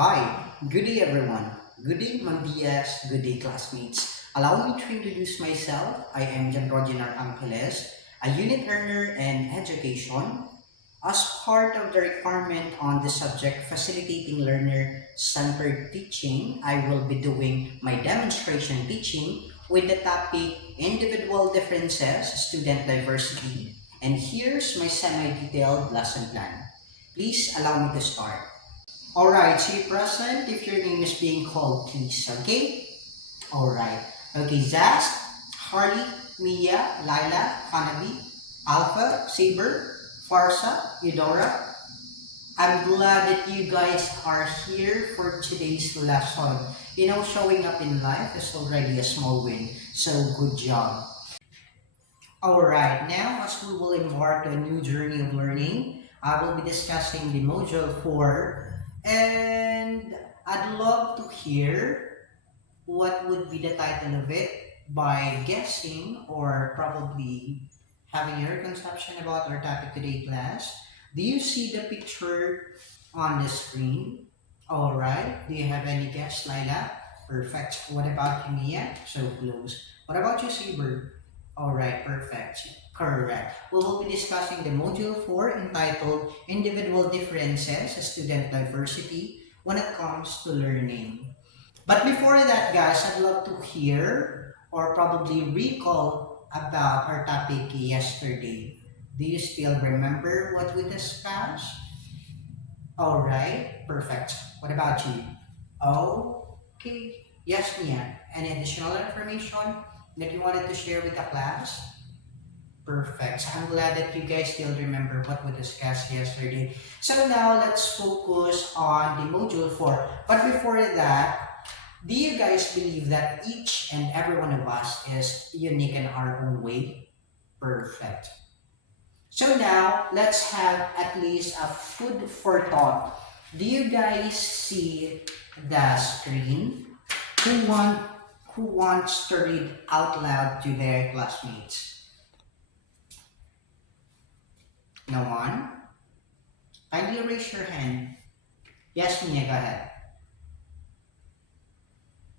Hi, good day everyone. Good day, Ma'am Diaz. Good day, classmates. Allow me to introduce myself. I am Rodgein Angeles, a unit earner in education. As part of the requirement on the subject facilitating learner-centered teaching, I will be doing my demonstration teaching with the topic individual differences, student diversity, and here's my semi-detailed lesson plan. Please allow me to start. Alright, so you present if your name is being called, please, okay? Alright. Okay, Zaz, Harley, Mia, Lila, Hanabi, Alpha, Saber, Farsa, Eudora. I'm glad that you guys are here for today's lesson. Showing up in life is already a small win, so good job. Alright, now as we will embark on a new journey of learning, I will be discussing the module 4 and I'd love to hear what would be the title of it by guessing or probably having your conception about our topic today, class. Do you see the picture on the screen? Alright, do you have any guess, Laila? Perfect. What about you, Mia? So close. What about you, Saber? Alright, perfect. Correct. We will be discussing the module 4 entitled Individual Differences, Student Diversity when it comes to learning. But before that, guys, I'd love to hear or probably recall about our topic yesterday. Do you still remember what we discussed? Alright, perfect. What about you? Okay. Yes, Mia. Any additional information that you wanted to share with the class? Perfect. I'm glad that you guys still remember what we discussed yesterday. So now let's focus on the module 4. But before that, do you guys believe that each and every one of us is unique in our own way? Perfect. So now let's have at least a food for thought. Do you guys see the screen? Who want who wants to read out loud to their classmates? No one? Kindly raise your hand. Yes, Mia, go ahead.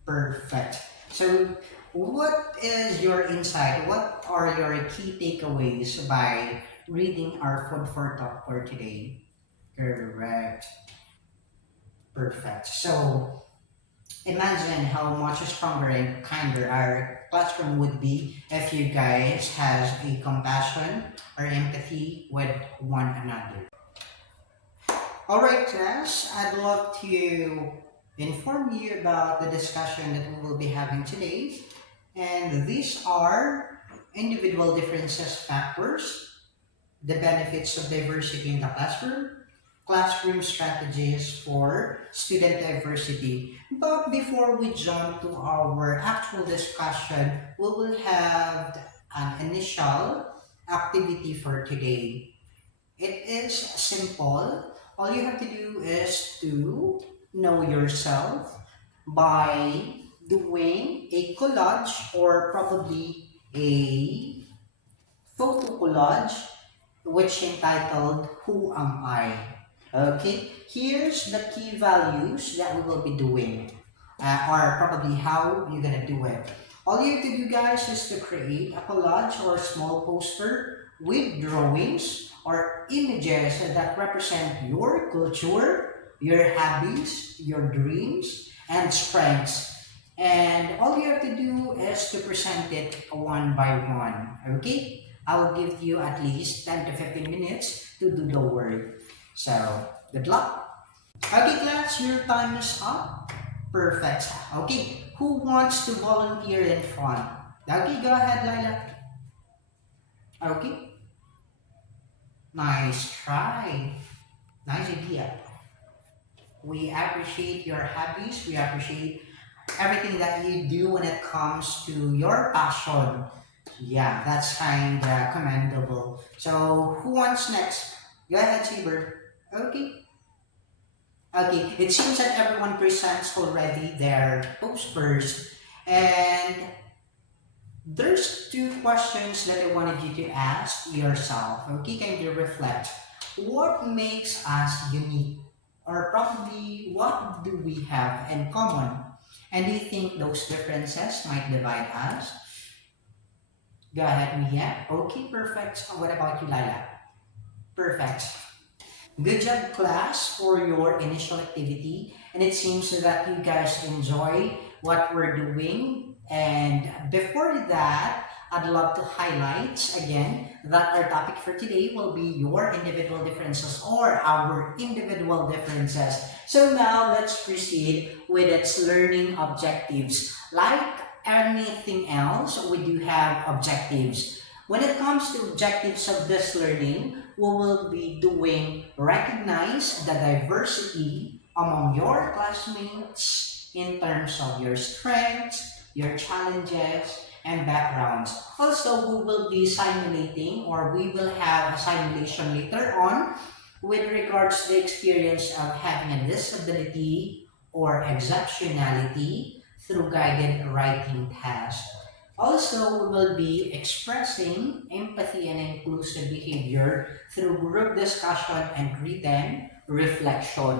Perfect. So, what is your insight? What are your key takeaways by reading our food for thought for today? Correct. Perfect. So, imagine how much stronger and kinder our classroom would be if you guys has a compassion or empathy with one another. All right, class, I'd love to inform you about the discussion that we will be having today. And these are individual differences factors, the benefits of diversity in the classroom strategies for student diversity. But before we jump to our actual discussion, we will have an initial activity for today. It is simple. All you have to do is to know yourself by doing a collage or probably a photo collage which entitled Who Am I? Okay, here's the key values that we will be doing or probably how you're gonna do it. All you have to do, guys, is to create a collage or small poster with drawings or images that represent your culture, your hobbies, your dreams, and strengths. And all you have to do is to present it one by one. Okay? I'll give you at least 10 to 15 minutes to do the work. So, good luck. Okay, class, your time is up. Perfect. Okay, who wants to volunteer in front? Okay, go ahead, Lila. Okay, nice try. Nice idea. We appreciate your hobbies. We appreciate everything that you do when it comes to your passion. Yeah, that's kind of commendable. So, who wants next? Go ahead, Saber. Okay. Okay, it seems that everyone presents already their posters, and there's two questions that I wanted you to ask yourself. Okay, can you reflect? What makes us unique? or probably what do we have in common? And do you think those differences might divide us? Go ahead, Mia. Okay, perfect. What about you, Lila? Perfect. Good job, class, for your initial activity. And it seems that you guys enjoy what we're doing. And before that, I'd love to highlight again that our topic for today will be your individual differences or our individual differences. So now let's proceed with its learning objectives. Like anything else, we do have objectives. When it comes to objectives of this learning, we will be doing recognize the diversity among your classmates in terms of your strengths, your challenges, and backgrounds. Also, we will be simulating or we will have a simulation later on with regards to the experience of having a disability or exceptionality through guided writing tasks. Also, we will be expressing empathy and inclusive behavior through group discussion and written reflection.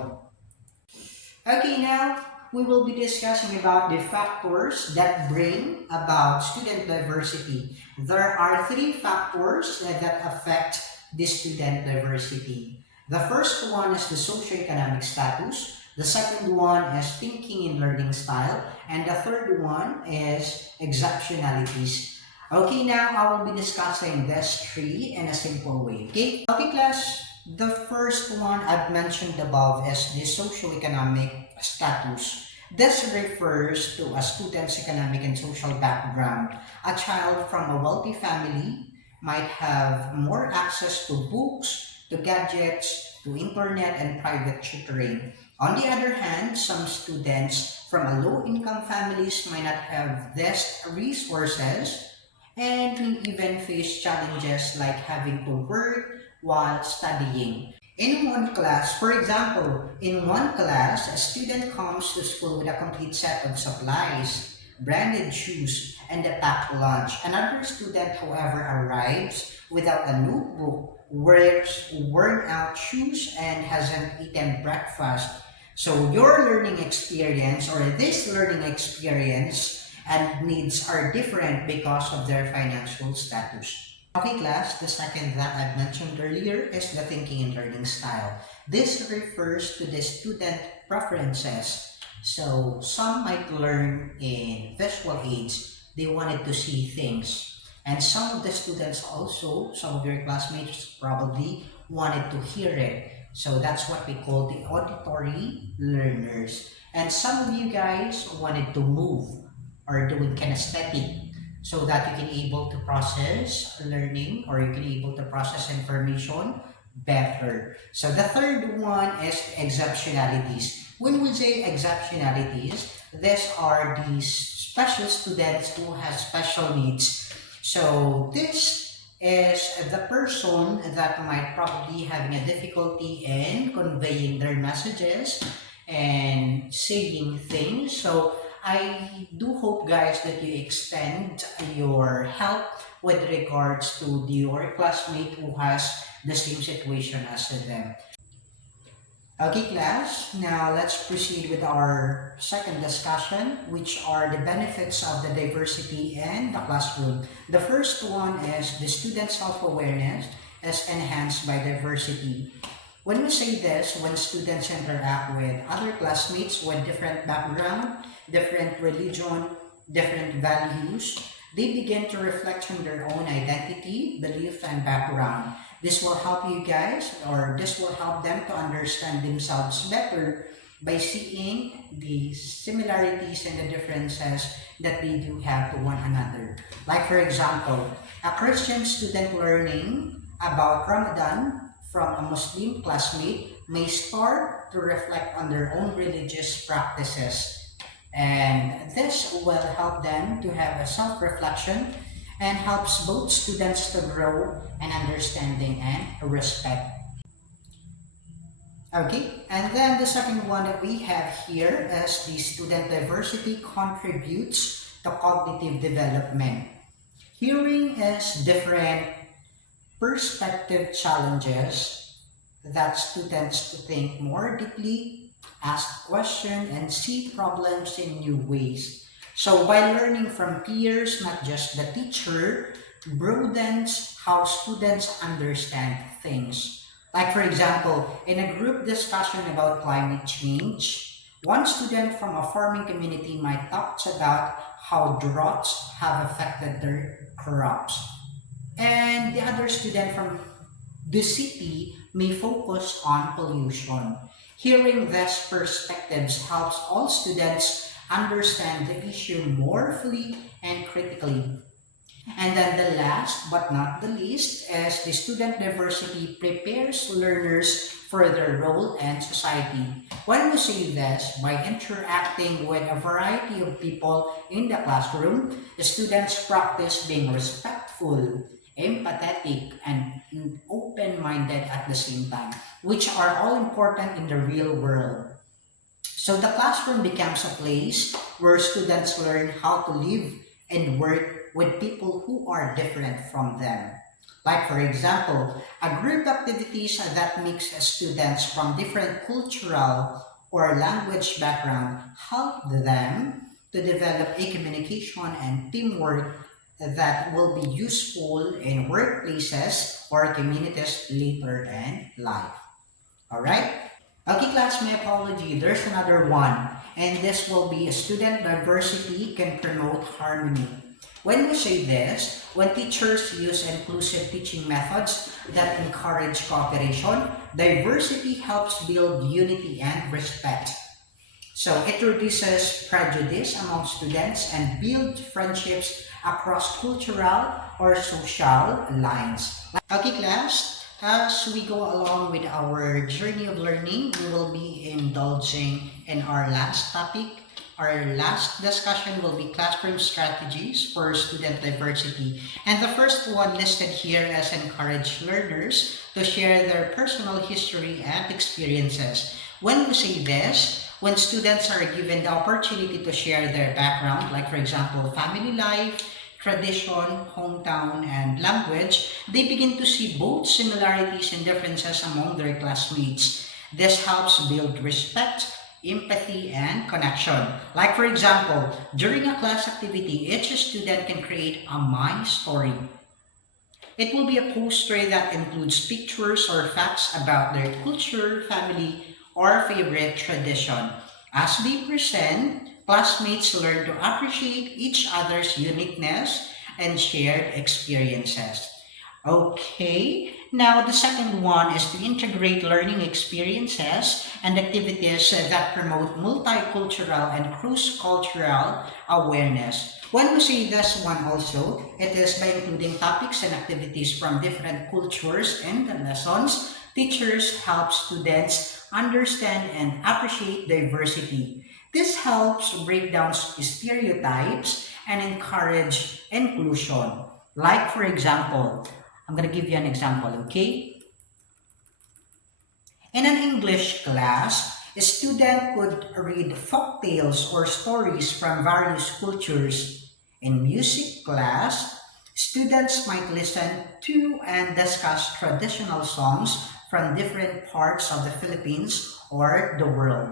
Okay, now we will be discussing about the factors that bring about student diversity. There are three factors that affect the student diversity. The first one is the socioeconomic status. The second one is thinking and learning style. And the third one is exceptionalities. Okay, now I will be discussing this three in a simple way. Okay, class. The first one I've mentioned above is the socioeconomic status. This refers to a student's economic and social background. A child from a wealthy family might have more access to books, to gadgets, to internet and private tutoring. On the other hand, some students from a low-income families might not have these resources and may even face challenges like having to work while studying. In one class, for example, in one class, a student comes to school with a complete set of supplies, branded shoes, and a packed lunch. Another student, however, arrives without a notebook, wears worn out shoes, and hasn't eaten breakfast. So your learning experience or this learning experience and needs are different because of their financial status. Okay, class, the second that I've mentioned earlier is the thinking and learning style. This refers to the student preferences. So some might learn in visual aids. They wanted to see things. And some of the students also, some of your classmates probably wanted to hear it. So that's what we call the auditory learners. And some of you guys wanted to move or doing kinesthetic so that you can able to process learning or you can able to process information better. So the third one is exceptionalities. When we say exceptionalities, these are these special students who have special needs. So this is the person that might probably having a difficulty in conveying their messages and saying things. So I do hope, guys, that you extend your help with regards to your classmate who has the same situation as them. Okay, class, now let's proceed with our second discussion, which are the benefits of the diversity in the classroom. The first one is the student self-awareness is enhanced by diversity. When we say this, when students interact with other classmates with different background, different religion, different values, they begin to reflect on their own identity, belief, and background. This will help you guys, or this will help them to understand themselves better by seeing the similarities and the differences that they do have to one another. Like for example, a Christian student learning about Ramadan from a Muslim classmate may start to reflect on their own religious practices. And this will help them to have a self-reflection and helps both students to grow in understanding and respect. Okay, and then the second one that we have here is the student diversity contributes to cognitive development. Hearing is different perspective challenges that students to think more deeply, ask questions, and see problems in new ways. So by learning from peers, not just the teacher, broadens how students understand things. Like for example, in a group discussion about climate change, one student from a farming community might talk about how droughts have affected their crops, and the other student from the city may focus on pollution. Hearing these perspectives helps all students understand the issue more fully and critically. And then the last but not the least is the student diversity prepares learners for their role in society. When we say this, by interacting with a variety of people in the classroom, the students practice being respectful, empathetic, and open-minded at the same time, which are all important in the real world. So the classroom becomes a place where students learn how to live and work with people who are different from them. Like for example, a group activities that mix students from different cultural or language background help them to develop a communication and teamwork that will be useful in workplaces or communities later in life. Alright? Okay, class, my apology. There's another one. And this will be student diversity can promote harmony. When we say this, when teachers use inclusive teaching methods that encourage cooperation, diversity helps build unity and respect. So it reduces prejudice among students and builds friendships across cultural or social lines. Okay, class, as we go along with our journey of learning, we will be indulging in our last topic. Our last discussion will be classroom strategies for student diversity. And the first one listed here is encourage learners to share their personal history and experiences. When we say this, when students are given the opportunity to share their background, like for example, family life, tradition, hometown, and language, they begin to see both similarities and differences among their classmates. This helps build respect, empathy, and connection. Like for example, during a class activity, each student can create a my story. It will be a poster that includes pictures or facts about their culture, family, or favorite tradition. As they present, classmates learn to appreciate each other's uniqueness and shared experiences. Okay, now the second one is to integrate learning experiences and activities that promote multicultural and cross-cultural awareness. When we say this one also, it is by including topics and activities from different cultures in the lessons. Teachers help students understand and appreciate diversity. This helps break down stereotypes and encourage inclusion. Like for example, I'm going to give you an example, okay? In an English class, a student could read folk tales or stories from various cultures. In music class, students might listen to and discuss traditional songs from different parts of the Philippines or the world.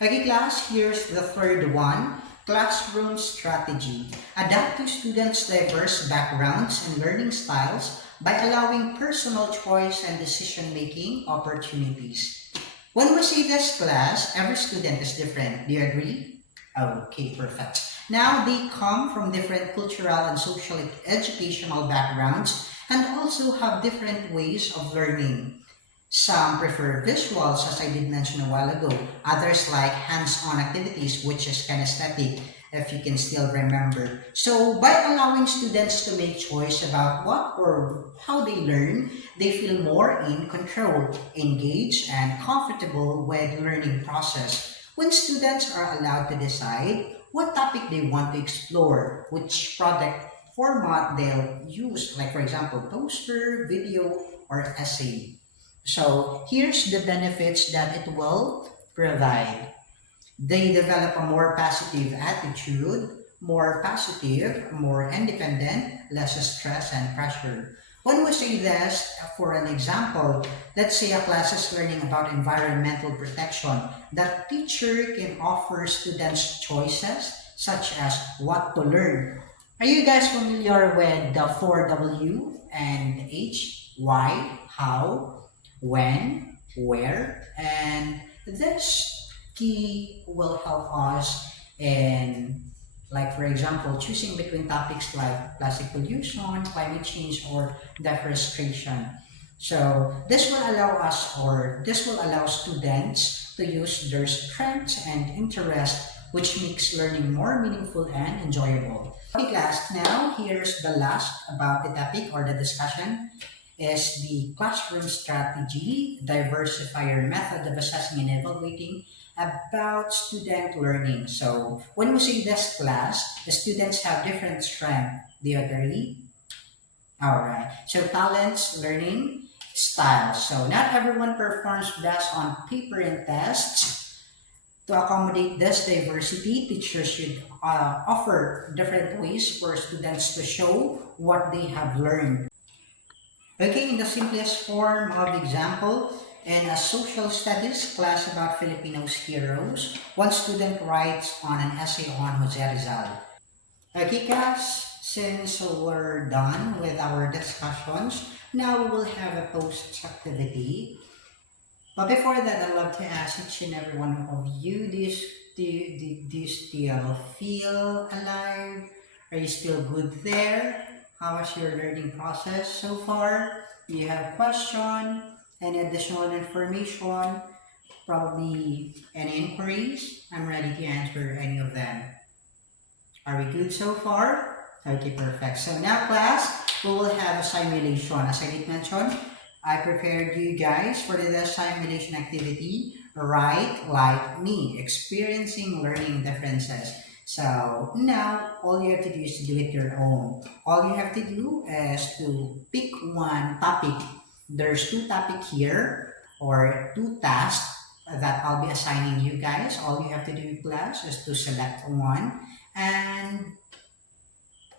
Okay, class, here's the third one. Classroom strategy. Adapt to students' diverse backgrounds and learning styles by allowing personal choice and decision-making opportunities. When we say this class, every student is different. Do you agree? Okay, perfect. Now, they come from different cultural and social educational backgrounds and also have different ways of learning. Some prefer visuals, as I did mention a while ago. Others like hands-on activities, which is kinesthetic, if you can still remember. So, by allowing students to make choice about what or how they learn, they feel more in control, engaged, and comfortable with learning process. When students are allowed to decide what topic they want to explore, which product format they'll use, like for example, poster, video, or essay. So here's the benefits that it will provide. They develop a more positive attitude, more positive, more independent, less stress and pressure. When we say this, for an example, let's say a class is learning about environmental protection. The teacher can offer students choices such as what to learn. Are you guys familiar with the 4W and H? Why, how, when, where, and this key will help us in, like for example, choosing between topics like plastic pollution, climate change, or deforestation. So this will allow us, or this will allow students to use their strengths and interests, which makes learning more meaningful and enjoyable. Okay class, now here's the last about the topic or the discussion is the classroom strategy, diversifier method of assessing and evaluating about student learning. So when we say this class, the students have different strength. Do you agree? All right. So talents, learning, styles. So not everyone performs best on paper and tests. To accommodate this diversity, teachers should offer different ways for students to show what they have learned. Okay, in the simplest form of example, in a social studies class about Filipinos heroes, one student writes on an essay on Jose Rizal. Okay, class, since we're done with our discussions, now we will have a post activity. But before that, I'd love to ask each and every one of you, do you still feel alive? Are you still good there? How was your learning process so far? Do you have a question? Any additional information? Probably any inquiries? I'm ready to answer any of them. Are we good so far? Okay, perfect. So now class, we will have a simulation. As I did mention, I prepared you guys for the simulation activity, right like me, experiencing learning differences. So now all you have to do is to do it your own. All you have to do is to pick one topic. There's two topics here or two tasks that I'll be assigning you guys. All you have to do class is to select one and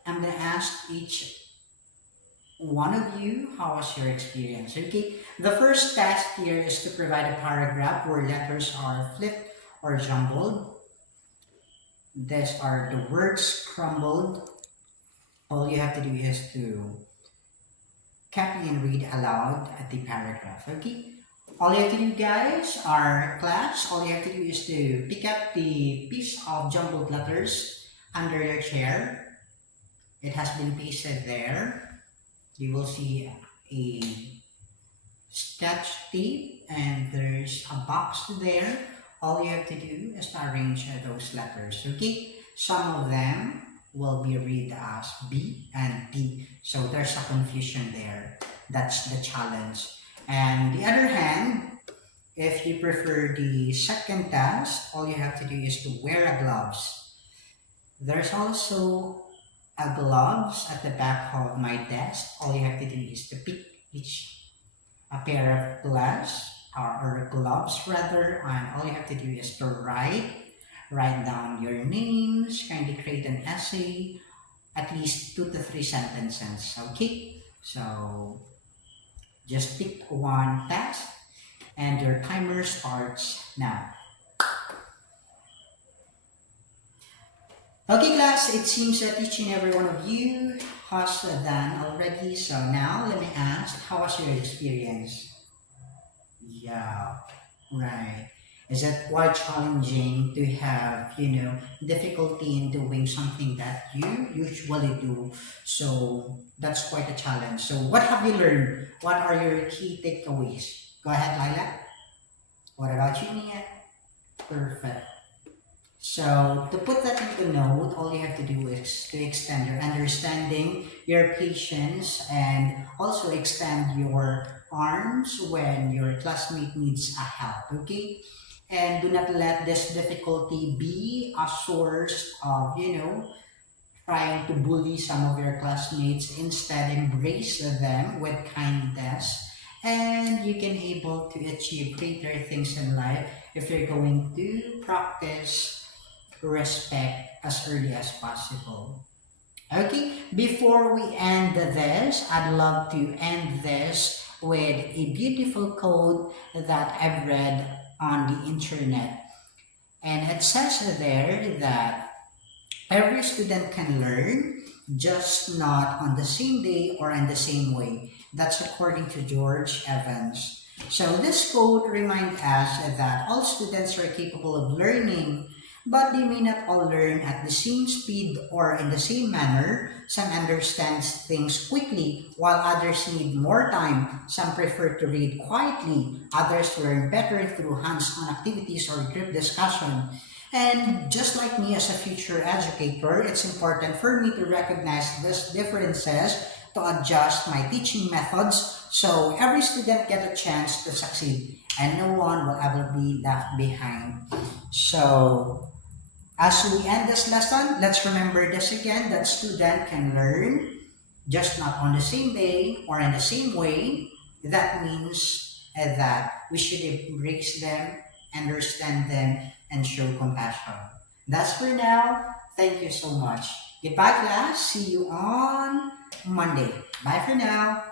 I'm gonna ask each one of you, how was your experience? Okay, the first task here is to provide a paragraph where letters are flipped or jumbled. These are the words crumbled. All you have to do is to copy and read aloud at the paragraph. Okay, all you have to do, guys, our class, all you have to do is to pick up the piece of jumbled letters under your chair. It has been pasted there. You will see a sketch tape and there's a box there. All you have to do is to arrange those letters. Okay, some of them will be read as B and D, so there's a confusion there. That's the challenge. And the other hand, if you prefer the second task, all you have to do is to wear a gloves. There's also a gloves at the back of my desk. All you have to do is to pick each a pair of gloves or gloves rather, and all you have to do is to write down your names, kindly create an essay, at least 2 to 3 sentences. Okay, so just pick one task and your timer starts now. Okay class, it seems that each and every one of you has done already, so now let me ask, how was your experience? Yeah, right. Is it quite challenging to have, difficulty in doing something that you usually do? So that's quite a challenge. So what have you learned? What are your key takeaways? Go ahead, Lila. What about you, Mia? Perfect. So to put that into note, all you have to do is to extend your understanding, your patience, and also extend your arms when your classmate needs a help. Okay, and do not let this difficulty be a source of trying to bully some of your classmates. Instead, embrace them with kindness, and you can able to achieve greater things in life if you're going to practice respect as early as possible. Okay, before we end this, I'd love to end this with a beautiful quote that I've read on the internet. And it says there that every student can learn, just not on the same day or in the same way. That's according to George Evans. So this quote reminds us that all students are capable of learning, but they may not all learn at the same speed or in the same manner. Some understand things quickly, while others need more time. Some prefer to read quietly, others learn better through hands-on activities or group discussion. And just like me as a future educator, it's important for me to recognize these differences to adjust my teaching methods so every student get a chance to succeed and no one will ever be left behind. So as we end this lesson, let's remember this again that student can learn just not on the same day or in the same way. That means that we should embrace them, understand them, and show compassion. That's for now. Thank you so much. Goodbye, class. See you on Monday. Bye for now.